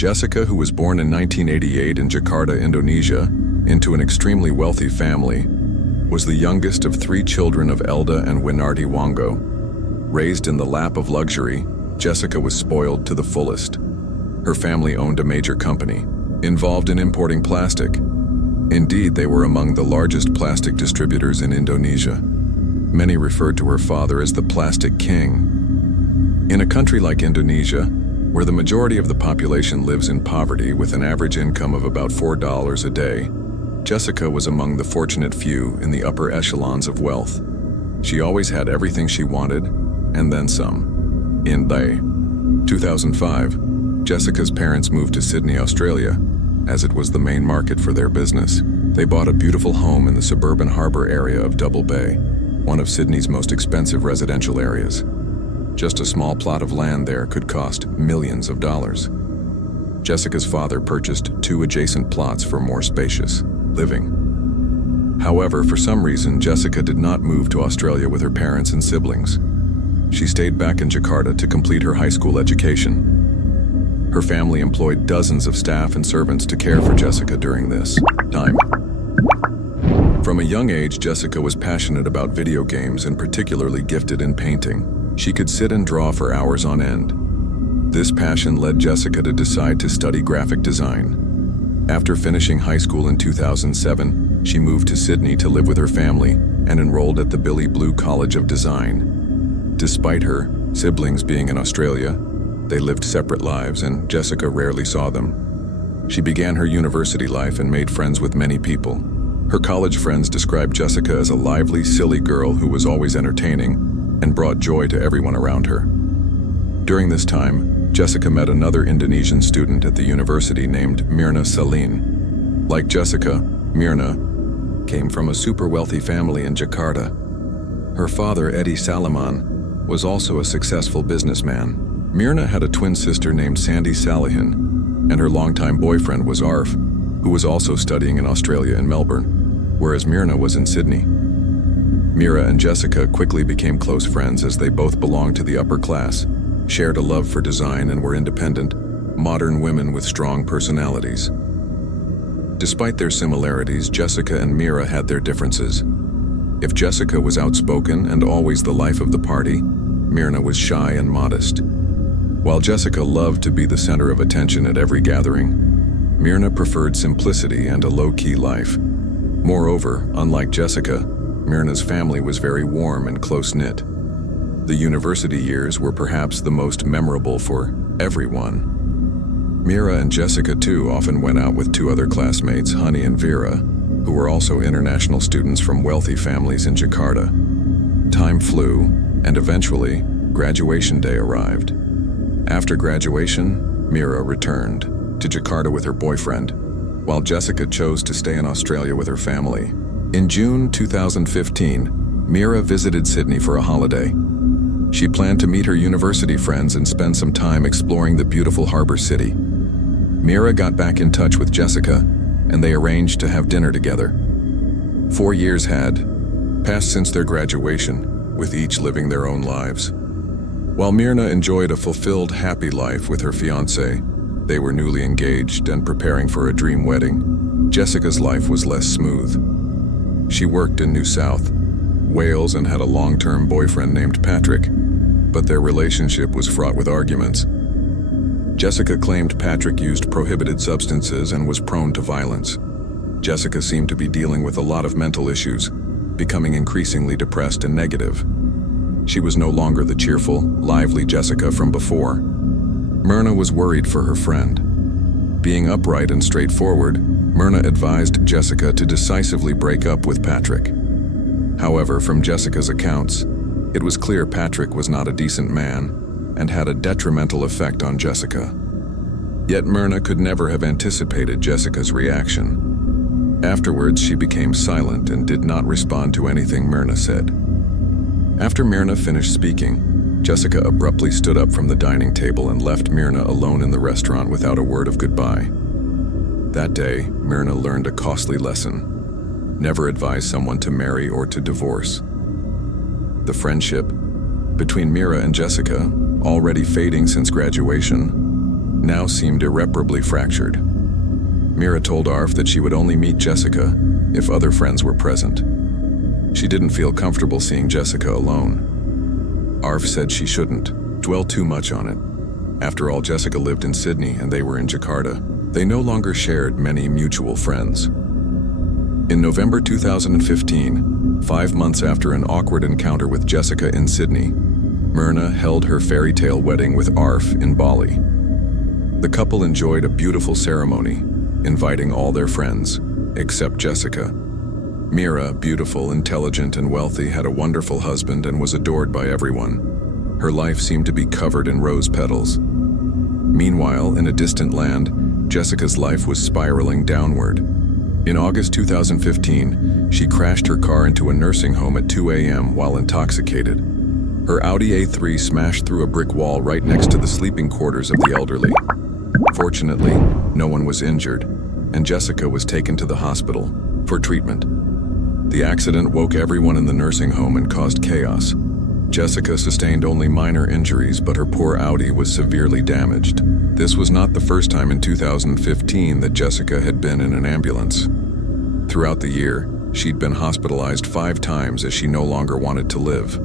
Jessica, who was born in 1988 in Jakarta, Indonesia, into an extremely wealthy family, was the youngest of 3 children of Elda and Winardi Wongso. Raised in the lap of luxury, Jessica was spoiled to the fullest. Her family owned a major company, involved in importing plastic. Indeed, they were among the largest plastic distributors in Indonesia. Many referred to her father as the Plastic King. In a country like Indonesia, where the majority of the population lives in poverty with an average income of about $4 a day, Jessica was among the fortunate few in the upper echelons of wealth. She always had everything she wanted, and then some. In 2005, Jessica's parents moved to Sydney, Australia, as it was the main market for their business. They bought a beautiful home in the suburban harbour area of Double Bay, one of Sydney's most expensive residential areas. Just a small plot of land there could cost millions of dollars. Jessica's father purchased 2 adjacent plots for more spacious living. However, for some reason, Jessica did not move to Australia with her parents and siblings. She stayed back in Jakarta to complete her high school education. Her family employed dozens of staff and servants to care for Jessica during this time. From a young age, Jessica was passionate about video games and particularly gifted in painting. She could sit and draw for hours on end. This passion led Jessica to decide to study graphic design. After finishing high school in 2007, she moved to Sydney to live with her family and enrolled at the Billy Blue College of Design. Despite her siblings being in Australia, they lived separate lives and Jessica rarely saw them. She began her university life and made friends with many people. Her college friends described Jessica as a lively, silly girl who was always entertaining and brought joy to everyone around her. During this time, Jessica met another Indonesian student at the university named Mirna Salihin. Like Jessica, Mirna came from a super wealthy family in Jakarta. Her father, Eddie Salaman, was also a successful businessman. Mirna had a twin sister named Sandy Salihin, and her longtime boyfriend was Arf, who was also studying in Australia in Melbourne, whereas Mirna was in Sydney. Mira and Jessica quickly became close friends as they both belonged to the upper class, shared a love for design and were independent, modern women with strong personalities. Despite their similarities, Jessica and Mira had their differences. If Jessica was outspoken and always the life of the party, Mirna was shy and modest. While Jessica loved to be the center of attention at every gathering, Mirna preferred simplicity and a low-key life. Moreover, unlike Jessica, Mirna's family was very warm and close-knit. The university years were perhaps the most memorable for everyone. Mira and Jessica too often went out with 2 other classmates, Honey and Vera, who were also international students from wealthy families in Jakarta. Time flew, and eventually, graduation day arrived. After graduation, Mira returned to Jakarta with her boyfriend, while Jessica chose to stay in Australia with her family. In June 2015, Mira visited Sydney for a holiday. She planned to meet her university friends and spend some time exploring the beautiful harbour city. Mira got back in touch with Jessica, and they arranged to have dinner together. 4 years had passed since their graduation, with each living their own lives. While Mirna enjoyed a fulfilled, happy life with her fiancé, they were newly engaged and preparing for a dream wedding, Jessica's life was less smooth. She worked in New South Wales and had a long-term boyfriend named Patrick, but their relationship was fraught with arguments. Jessica claimed Patrick used prohibited substances and was prone to violence. Jessica seemed to be dealing with a lot of mental issues, becoming increasingly depressed and negative. She was no longer the cheerful, lively Jessica from before. Mirna was worried for her friend. Being upright and straightforward, Mirna advised Jessica to decisively break up with Patrick. However, from Jessica's accounts, it was clear Patrick was not a decent man and had a detrimental effect on Jessica. Yet Mirna could never have anticipated Jessica's reaction. Afterwards, she became silent and did not respond to anything Mirna said. After Mirna finished speaking, Jessica abruptly stood up from the dining table and left Mirna alone in the restaurant without a word of goodbye. That day, Mirna learned a costly lesson. Never advise someone to marry or to divorce. The friendship between Mira and Jessica, already fading since graduation, now seemed irreparably fractured. Mirna told Arf that she would only meet Jessica if other friends were present. She didn't feel comfortable seeing Jessica alone. Arf said she shouldn't dwell too much on it. After all, Jessica lived in Sydney and they were in Jakarta. They no longer shared many mutual friends. In November 2015, 5 months after an awkward encounter with Jessica in Sydney, Mirna held her fairy tale wedding with Arf in Bali. The couple enjoyed a beautiful ceremony, inviting all their friends, except Jessica. Mirna, beautiful, intelligent, and wealthy, had a wonderful husband and was adored by everyone. Her life seemed to be covered in rose petals. Meanwhile, in a distant land, Jessica's life was spiraling downward. In August 2015, she crashed her car into a nursing home at 2 a.m. while intoxicated. Her Audi A3 smashed through a brick wall right next to the sleeping quarters of the elderly. Fortunately, no one was injured, and Jessica was taken to the hospital for treatment. The accident woke everyone in the nursing home and caused chaos. Jessica sustained only minor injuries, but her poor Audi was severely damaged. This was not the first time in 2015 that Jessica had been in an ambulance. Throughout the year, she'd been hospitalized 5 times as she no longer wanted to live.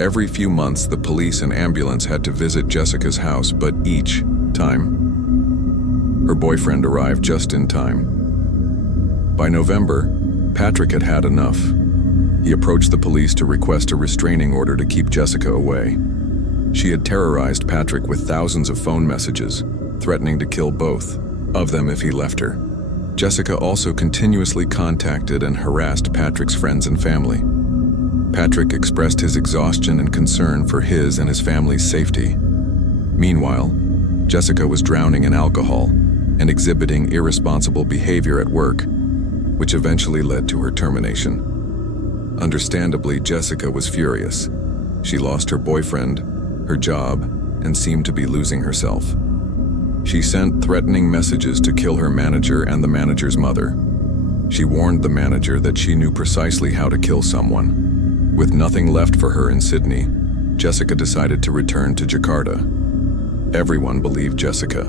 Every few months, the police and ambulance had to visit Jessica's house, but each time, her boyfriend arrived just in time. By November, Patrick had had enough. He approached the police to request a restraining order to keep Jessica away. She had terrorized Patrick with thousands of phone messages, threatening to kill both of them if he left her. Jessica also continuously contacted and harassed Patrick's friends and family. Patrick expressed his exhaustion and concern for his and his family's safety. Meanwhile, Jessica was drowning in alcohol and exhibiting irresponsible behavior at work, which eventually led to her termination. Understandably, Jessica was furious. She lost her boyfriend, her job, and seemed to be losing herself. She sent threatening messages to kill her manager and the manager's mother. She warned the manager that she knew precisely how to kill someone. With nothing left for her in Sydney, Jessica decided to return to Jakarta. Everyone believed Jessica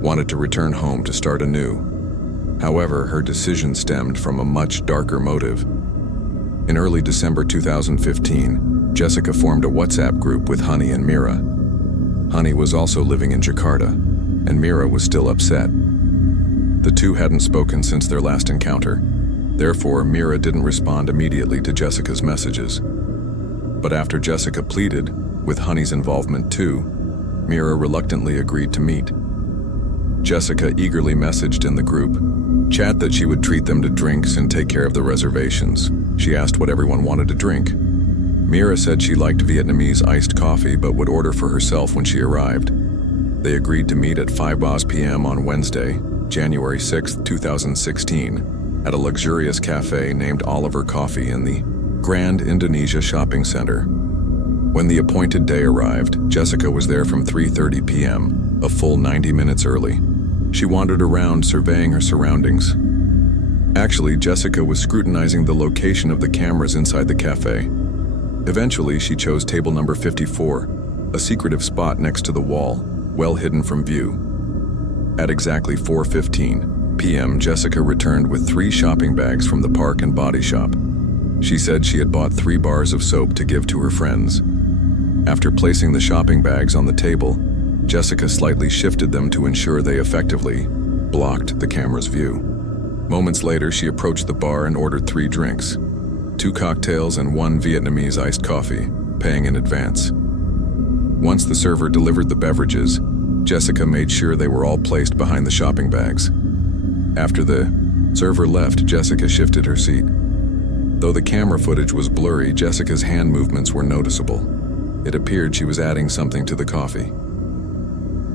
wanted to return home to start anew. However, her decision stemmed from a much darker motive. In early December 2015, Jessica formed a WhatsApp group with Honey and Mirna. Honey was also living in Jakarta, and Mirna was still upset. The two hadn't spoken since their last encounter. Therefore, Mirna didn't respond immediately to Jessica's messages. But after Jessica pleaded, with Honey's involvement too, Mirna reluctantly agreed to meet. Jessica eagerly messaged in the group chat that she would treat them to drinks and take care of the reservations. She asked what everyone wanted to drink. Mirna said she liked Vietnamese iced coffee but would order for herself when she arrived. They agreed to meet at 5 p.m. on Wednesday, January 6, 2016, at a luxurious café named Oliver Coffee in the Grand Indonesia Shopping Center. When the appointed day arrived, Jessica was there from 3:30 p.m., a full 90 minutes early. She wandered around surveying her surroundings. Actually, Jessica was scrutinizing the location of the cameras inside the cafe. Eventually, she chose table number 54, a secretive spot next to the wall, well hidden from view. At exactly 4:15 p.m., Jessica returned with 3 shopping bags from the Park and Body Shop. She said she had bought 3 bars of soap to give to her friends. After placing the shopping bags on the table, Jessica slightly shifted them to ensure they effectively blocked the camera's view. Moments later, she approached the bar and ordered 3 drinks, 2 cocktails and 1 Vietnamese iced coffee, paying in advance. Once the server delivered the beverages, Jessica made sure they were all placed behind the shopping bags. After the server left, Jessica shifted her seat. Though the camera footage was blurry, Jessica's hand movements were noticeable. It appeared she was adding something to the coffee.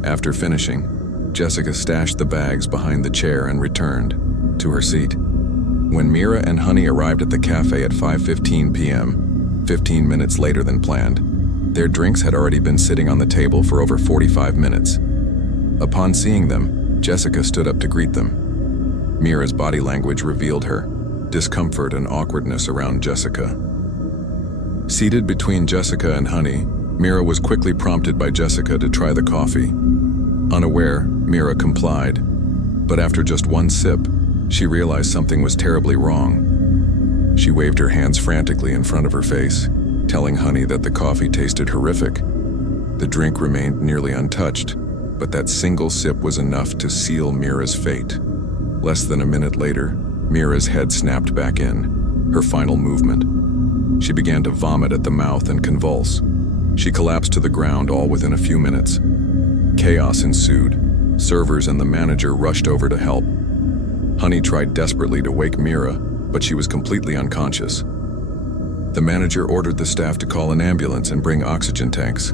After finishing, Jessica stashed the bags behind the chair and returned to her seat. When Mirna and Honey arrived at the cafe at 5:15 p.m., 15 minutes later than planned, their drinks had already been sitting on the table for over 45 minutes. Upon seeing them, Jessica stood up to greet them. Mirna's body language revealed her discomfort and awkwardness around Jessica. Seated between Jessica and Honey, Mirna was quickly prompted by Jessica to try the coffee. Unaware, Mira complied, but after just one sip, she realized something was terribly wrong. She waved her hands frantically in front of her face, telling Honey that the coffee tasted horrific. The drink remained nearly untouched, but that single sip was enough to seal Mira's fate. Less than a minute later, Mira's head snapped back in, her final movement. She began to vomit at the mouth and convulse. She collapsed to the ground all within a few minutes. Chaos ensued. Servers and the manager rushed over to help. Honey tried desperately to wake Mira, but she was completely unconscious. The manager ordered the staff to call an ambulance and bring oxygen tanks.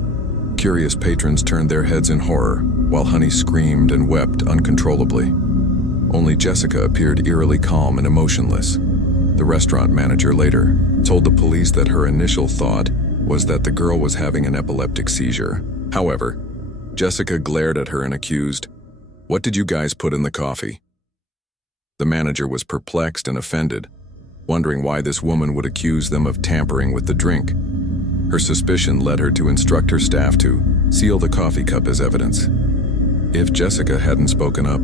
Curious patrons turned their heads in horror, while Honey screamed and wept uncontrollably. Only Jessica appeared eerily calm and emotionless. The restaurant manager later told the police that her initial thought was that the girl was having an epileptic seizure. However, Jessica glared at her and accused, "What did you guys put in the coffee?" The manager was perplexed and offended, wondering why this woman would accuse them of tampering with the drink. Her suspicion led her to instruct her staff to seal the coffee cup as evidence. If Jessica hadn't spoken up,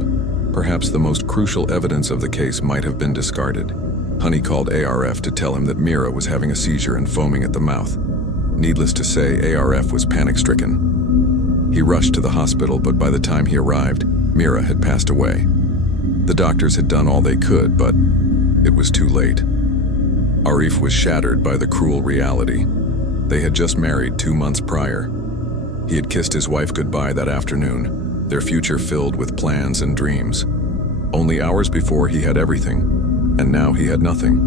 perhaps the most crucial evidence of the case might have been discarded. Honey called ARF to tell him that Mira was having a seizure and foaming at the mouth. Needless to say, ARF was panic-stricken. He rushed to the hospital, but by the time he arrived, Mira had passed away. The doctors had done all they could, but it was too late. Arif was shattered by the cruel reality. They had just married 2 months prior. He had kissed his wife goodbye that afternoon, their future filled with plans and dreams. Only hours before he had everything, and now he had nothing.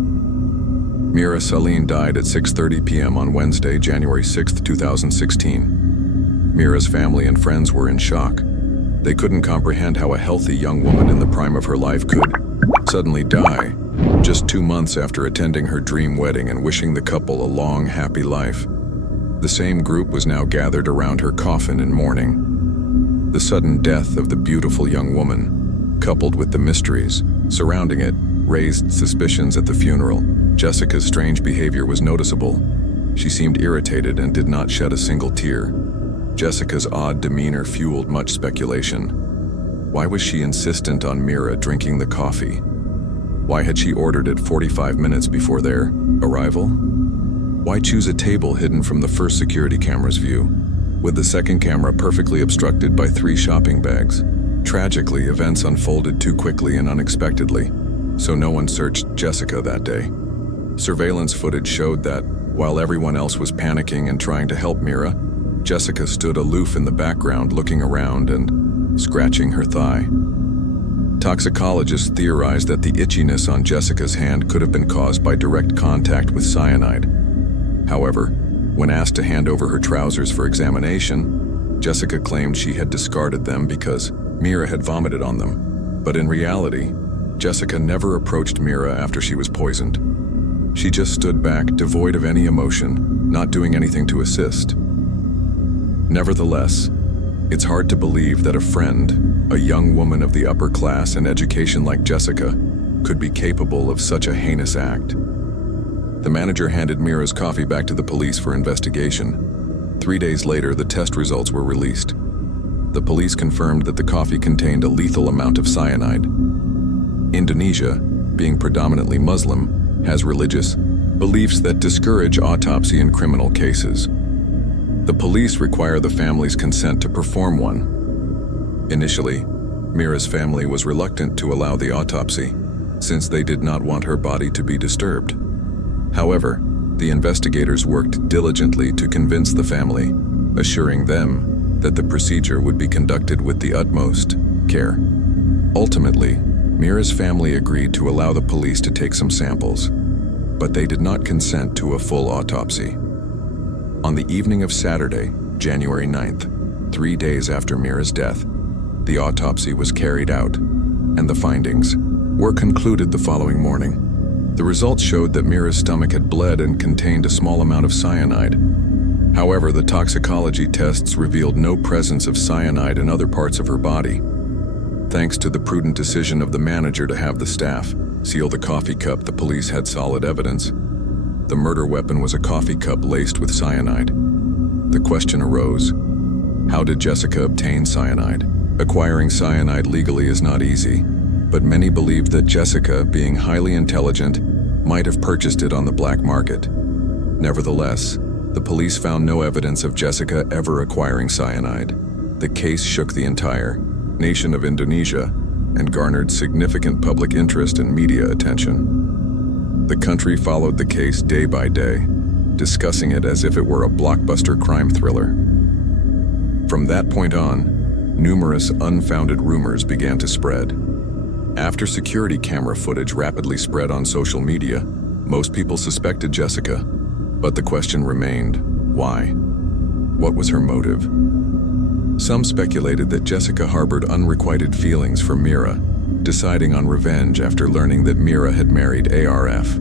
Mirna Salihin died at 6:30 p.m. on Wednesday, January 6, 2016. Mira's family and friends were in shock. They couldn't comprehend how a healthy young woman in the prime of her life could suddenly die, just 2 months after attending her dream wedding and wishing the couple a long, happy life. The same group was now gathered around her coffin in mourning. The sudden death of the beautiful young woman, coupled with the mysteries surrounding it, raised suspicions at the funeral. Jessica's strange behavior was noticeable. She seemed irritated and did not shed a single tear. Jessica's odd demeanor fueled much speculation. Why was she insistent on Mira drinking the coffee? Why had she ordered it 45 minutes before their arrival? Why choose a table hidden from the first security camera's view, with the second camera perfectly obstructed by 3 shopping bags? Tragically, events unfolded too quickly and unexpectedly, so no one searched Jessica that day. Surveillance footage showed that, while everyone else was panicking and trying to help Mira, Jessica stood aloof in the background, looking around and scratching her thigh. Toxicologists theorized that the itchiness on Jessica's hand could have been caused by direct contact with cyanide. However, when asked to hand over her trousers for examination, Jessica claimed she had discarded them because Mira had vomited on them. But in reality, Jessica never approached Mira after she was poisoned. She just stood back, devoid of any emotion, not doing anything to assist. Nevertheless, it's hard to believe that a friend, a young woman of the upper class and education like Jessica, could be capable of such a heinous act. The manager handed Mira's coffee back to the police for investigation. 3 days later, the test results were released. The police confirmed that the coffee contained a lethal amount of cyanide. Indonesia, being predominantly Muslim, has religious beliefs that discourage autopsy in criminal cases. The police require the family's consent to perform one. Initially, Mira's family was reluctant to allow the autopsy, since they did not want her body to be disturbed. However, the investigators worked diligently to convince the family, assuring them that the procedure would be conducted with the utmost care. Ultimately, Mira's family agreed to allow the police to take some samples, but they did not consent to a full autopsy. On the evening of Saturday, January 9th, 3 days after Mira's death, the autopsy was carried out, and the findings were concluded the following morning. The results showed that Mira's stomach had bled and contained a small amount of cyanide. However, the toxicology tests revealed no presence of cyanide in other parts of her body. Thanks to the prudent decision of the manager to have the staff seal the coffee cup, the police had solid evidence. The murder weapon was a coffee cup laced with cyanide. The question arose, how did Jessica obtain cyanide? Acquiring cyanide legally is not easy, but many believed that Jessica, being highly intelligent, might have purchased it on the black market. Nevertheless, the police found no evidence of Jessica ever acquiring cyanide. The case shook the entire nation of Indonesia and garnered significant public interest and media attention. The country followed the case day by day, discussing it as if it were a blockbuster crime thriller. From that point on, numerous unfounded rumors began to spread. After security camera footage rapidly spread on social media, most people suspected Jessica, but the question remained, why? What was her motive? Some speculated that Jessica harbored unrequited feelings for Mirna, deciding on revenge after learning that Mirna had married ARF.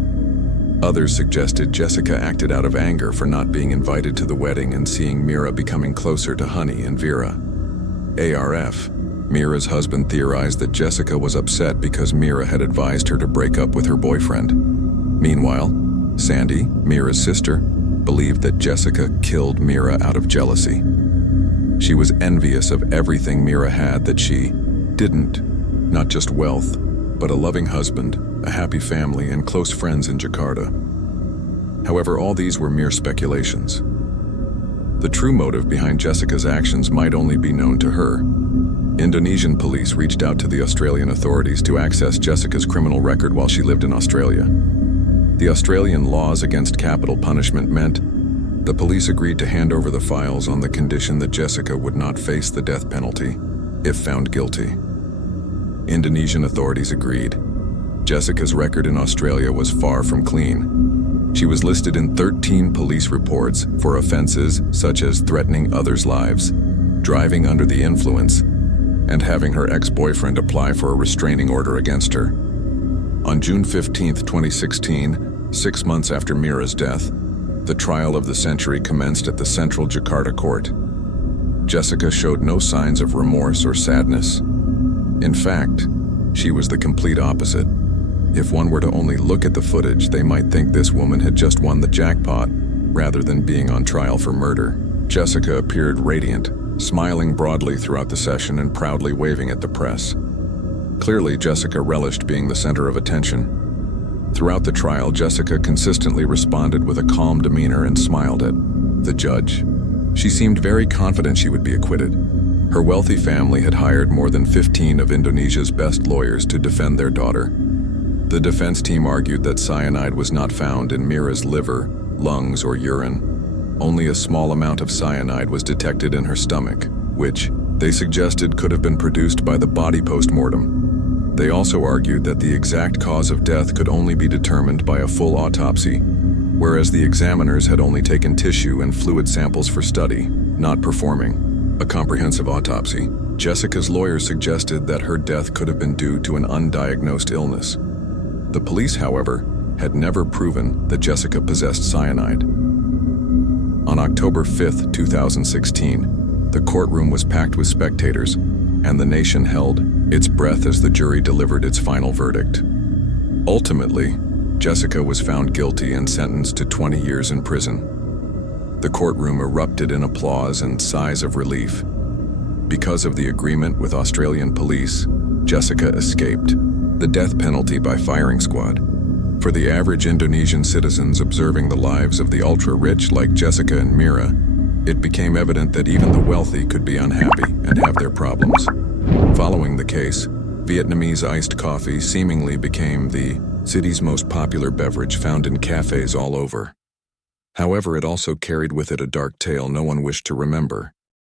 Others suggested Jessica acted out of anger for not being invited to the wedding and seeing Mirna becoming closer to Honey and Vera. ARF, Mirna's husband, theorized that Jessica was upset because Mirna had advised her to break up with her boyfriend. Meanwhile, Sandy, Mirna's sister, believed that Jessica killed Mirna out of jealousy. She was envious of everything Mirna had that she didn't. Not just wealth, but a loving husband, a happy family, and close friends in Jakarta. However, all these were mere speculations. The true motive behind Jessica's actions might only be known to her. Indonesian police reached out to the Australian authorities to access Jessica's criminal record while she lived in Australia. The Australian laws against capital punishment meant the police agreed to hand over the files on the condition that Jessica would not face the death penalty if found guilty. Indonesian authorities agreed. Jessica's record in Australia was far from clean. She was listed in 13 police reports for offenses such as threatening others' lives, driving under the influence, and having her ex-boyfriend apply for a restraining order against her. On June 15, 2016, 6 months after Mirna's death, the trial of the century commenced at the Central Jakarta Court. Jessica showed no signs of remorse or sadness. In fact, she was the complete opposite. If one were to only look at the footage, they might think this woman had just won the jackpot, rather than being on trial for murder. Jessica appeared radiant, smiling broadly throughout the session and proudly waving at the press. Clearly, Jessica relished being the center of attention. Throughout the trial, Jessica consistently responded with a calm demeanor and smiled at the judge. She seemed very confident she would be acquitted. Her wealthy family had hired more than 15 of Indonesia's best lawyers to defend their daughter. The defense team argued that cyanide was not found in Mirna's liver, lungs, or urine. Only a small amount of cyanide was detected in her stomach, which, they suggested, could have been produced by the body post-mortem. They also argued that the exact cause of death could only be determined by a full autopsy, whereas the examiners had only taken tissue and fluid samples for study, not performing a comprehensive autopsy. Jessica's lawyers suggested that her death could have been due to an undiagnosed illness. The police, however, had never proven that Jessica possessed cyanide. On October 5, 2016, the courtroom was packed with spectators, and the nation held its breath as the jury delivered its final verdict. Ultimately, Jessica was found guilty and sentenced to 20 years in prison. The courtroom erupted in applause and sighs of relief. Because of the agreement with Australian police, Jessica escaped the death penalty by firing squad. For the average Indonesian citizens observing the lives of the ultra-rich like Jessica and Mirna, it became evident that even the wealthy could be unhappy and have their problems. Following the case, Vietnamese iced coffee seemingly became the city's most popular beverage, found in cafes all over. However, it also carried with it a dark tale no one wished to remember.